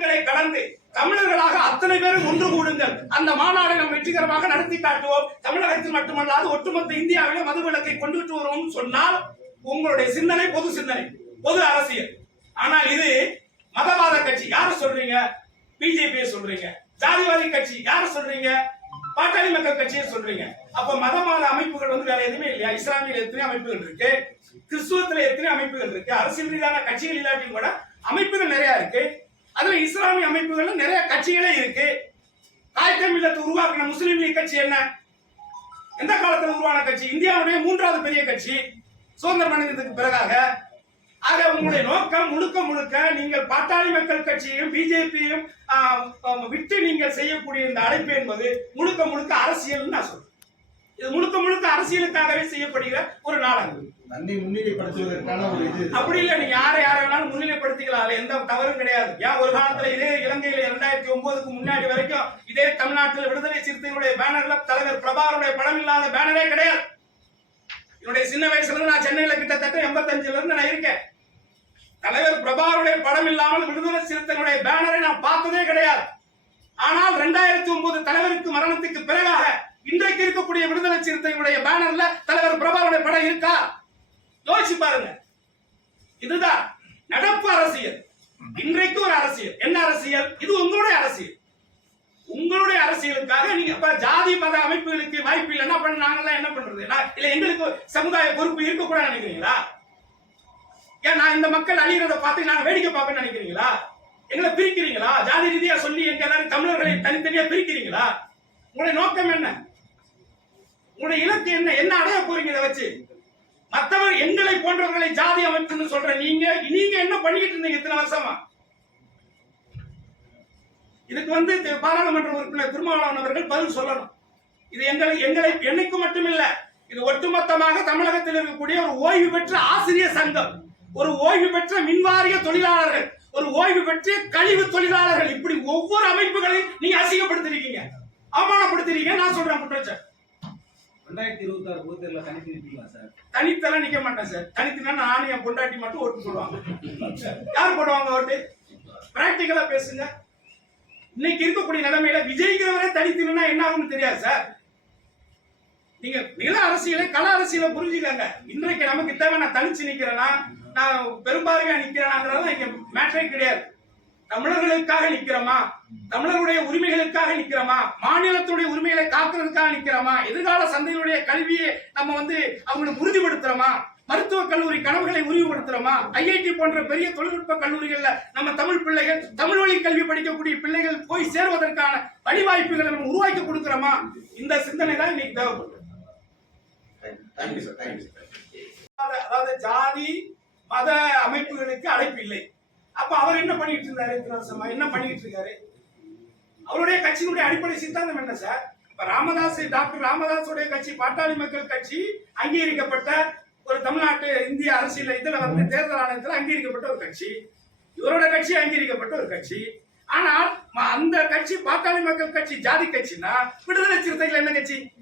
கடந்து தமிழர்களாக அத்தனை பேரும் ஒன்று கூடுங்கள். அந்த மாநாடை நாம் வெற்றிகரமாக நடத்தி காட்டுவோம். தமிழகத்தில் மட்டுமல்லாது ஒட்டுமொத்த இந்தியாவிலே மதுவிலக்கை கொண்டுவிட்டு வருவோம் சொன்னால் உங்களுடைய சிந்தனை பொது சிந்தனை பொது அரசியல். ஆனால் இது மதவாத கட்சி. யார சொல்றீங்க? பிஜேபியை சொல்றீங்க. ஜாதிவாதி கட்சி. யார சொல்றீங்க? பாட்டாளி மக்கள் கட்சியை சொல்றீங்க. அப்ப மதமான அமைப்புகள் வந்து வேற எதுவுமே இல்லையா? இஸ்லாமியில் எத்தனை அமைப்புகள் இருக்கு? கிறிஸ்துவத்துல எத்தனை அமைப்புகள் இருக்கு? அரசியல் ரீதியான கட்சிகள் இல்லாட்டியும் கூட அமைப்புகள் நிறைய இருக்கு. அதுல இஸ்லாமிய அமைப்புகள்ல நிறைய கட்சிகளே இருக்கு. காய்தமிழத்தை உருவாக்கின முஸ்லீம் லீக் கட்சி என்ன? எந்த காலத்தில் உருவான கட்சி? இந்தியாவுடைய மூன்றாவது பெரிய கட்சி சுதந்திரம் அடைந்ததுக்கு பிறகாக. ஆக உங்களுடைய நோக்கம் முழுக்க முழுக்க நீங்கள் பாட்டாளி மக்கள் கட்சியையும் பிஜேபியும் விட்டு நீங்கள் செய்யக்கூடிய இந்த அழைப்பு என்பது முழுக்க முழுக்க அரசியல் நான் சொல்றேன். இது முழுக்க முழுக்க அரசியலுக்காகவே செய்யப்படுகிற ஒரு நாடகம். தன்னை முன்னிலைப்படுத்துவதற்கான ஒரு இது அப்படி இல்ல நீங்க யாரை யாரை வேணாலும் முன்னிலைப்படுத்திக்கலாம். அதுல எந்த தவறும் கிடையாது. ஏன் ஒரு காலத்துல இதே இலங்கையில இரண்டாயிரத்தி ஒன்பதுக்கு முன்னாடி வரைக்கும் இதே தமிழ்நாட்டில் விடுதலை சிறுத்தைகளுடைய பேனர்ல தலைவர் பிரபாகருடைய படம் இல்லாத பேனரே கிடையாது. என்னுடைய சின்ன வயசுல இருந்து நான் சென்னையில கிட்டத்தட்ட எண்பத்தஞ்சுல இருந்து நான் இருக்கேன். தலைவர் பிரபாகருடைய படம் இல்லாமல் விடுதலை சிறுத்தைகளுடைய பேனரை நான் பார்த்ததே கிடையாது. ஆனால் ரெண்டாயிரத்தி ஒன்பது தலைவருக்கு மரணத்துக்கு பிறகாக இன்றைக்கு இருக்கக்கூடிய விடுதலை சிறுத்தைகளுடைய பேனர்ல தலைவர் பிரபாகருடைய படம் இருக்கா? யோசிச்சு பாருங்க. இதுதான் நடப்பு அரசியல். இன்றைக்கு ஒரு அரசியல். என்ன அரசியல்? இது உங்களுடைய அரசியல். உங்களுடைய அரசியலுக்காக நீங்க இப்ப ஜாதி மத அமைப்புகளுக்கு வாய்ப்பு இல்லை என்ன பண்ண நாங்கெல்லாம் என்ன பண்றது? நான் இல்ல எங்களுக்கு சமுதாய பொறுப்பு இருக்க கூட நினைக்கிறீங்களா? ஏன் நான் இந்த மக்கள் அழிகிறத பார்த்து நான் வேடிக்கை பார்ப்பேன்னு நினைக்கிறீங்களா? எங்களை பிரிக்கிறீங்களா? ஜாதி ரீதியா சொல்லி எங்க எல்லாரும் தமிழர்களை தனித்தனியா பிரிக்கிறீங்களா? உங்களுடைய நோக்கம் என்ன? உங்களுடைய இலக்கு என்ன? என்ன அடைய போறீங்க இதை வச்சு? மற்றவர் எங்களை போன்றவர்களை ஜாதி அமைப்புன்னு சொல்ற நீங்க நீங்க என்ன பண்ணிக்கிட்டு இருந்தீங்க இத்தனை வருஷமா? இதுக்கு வந்து பாராளுமன்ற உறுப்பினர் திருமாவளவன் அவர்கள் பதில் சொல்லணும். இது எங்களை எங்களை என்னைக்கு மட்டுமில்ல இது ஒட்டுமொத்தமாக தமிழகத்தில் இருக்கக்கூடிய ஒரு ஓய்வு பெற்ற ஆசிரியர் சங்கம். ஒரு ஓய்வு பெற்ற மின்வாரிய தொழிலாளர்கள் ஒரு ஓய்வு பெற்ற கழிவு தொழிலாளர்கள். இப்படி ஒவ்வொரு அமைப்புகளையும் நீங்க அசிங்கப்படுத்திருக்கீங்க. அவமானப்படுத்திருக்கீங்க. நான் சொல்றேன் குற்றச்சாட்டு. ரெண்டாயிரத்தி இருபத்தி ஆறு பொது தேர்தலில் தனித்து நிற்பீங்களா சார்? தனித்தெல்லாம் நிக்க மாட்டேன் சார். தனித்துனா நானும் என் பொண்டாட்டி மட்டும் ஓட்டு போடுவாங்க. யார் போடுவாங்க ஓட்டு? பிராக்டிக்கலா பேசுங்க. இன்னைக்கு இருக்கக்கூடிய நிலைமையில விஜய்ங்கிறவரே தனித்துனா என்ன ஆகும்னு தெரியாது சார். நீங்க நில அரசியலை கள அரசியலை புரிஞ்சுக்கங்க. இன்றைக்கு நமக்கு தேவை நான் தனிச்சு நிக்கிறேன்னா நான் பெரும்பான்மையா நிக்கிறேனாங்கிறதெல்லாம் இங்க மேட்டரே கிடையாது. தமிழர்களுக்காக நிக்கிறோமா தமிழர்களுடைய உரிமைகளுக்காக நிக்கிறோமா மாநிலத்துடைய உரிமைகளை காக்கிறதுக்காக நிக்கிறோமா எதிர்கால சந்தைகளுடைய கல்வியை நம்ம வந்து அவங்களுக்கு உறுதிப்படுத்துறோமா? மருத்துவக் கல்லூரி கனவுகளை உறுதிப்படுத்துறோமா? ஐஐடி போன்ற பெரிய தொழில்நுட்ப கல்லூரிகள்ல நம்ம தமிழ் பிள்ளைகள் தமிழ் வழி கல்வி படிக்கக்கூடிய பிள்ளைகள் போய் சேர்வதற்கான வழிவாய்ப்புகளை நம்ம உருவாக்கி கொடுக்கிறோமா? இந்த சிந்தனை தான் இன்னைக்கு தேவைப்படுது. அதாவது ஜாதி மத அமைப்புகளுக்கு அழைப்பு இல்லை. அப்ப அவர் என்ன பண்ணிட்டு இருந்தாரு? இத்தனை வருஷமா? என்ன பண்ணிட்டு இருக்காரு? அவருடைய கட்சியினுடைய அடிப்படை சித்தாந்தம் என்ன சார்? இப்ப ராமதாஸ் டாக்டர் ராமதாஸுடைய கட்சி பாட்டாளி மக்கள் கட்சி அங்கீகரிக்கப்பட்ட ஒரு தமிழ்நாட்டு இந்திய அரசியல் இதுல வந்து தேர்தல் ஆணையத்தில் அங்கீகரிக்கப்பட்ட ஒரு கட்சி. இவரோட கட்சி அங்கீகரிக்கப்பட்ட ஒரு கட்சி. ஆனால் ம- அந்த கட்சி பாட்டாளி மக்கள் கட்சி ஜாதி கட்சினா விடுதலை சிறுத்தைகள் என்ன கட்சி?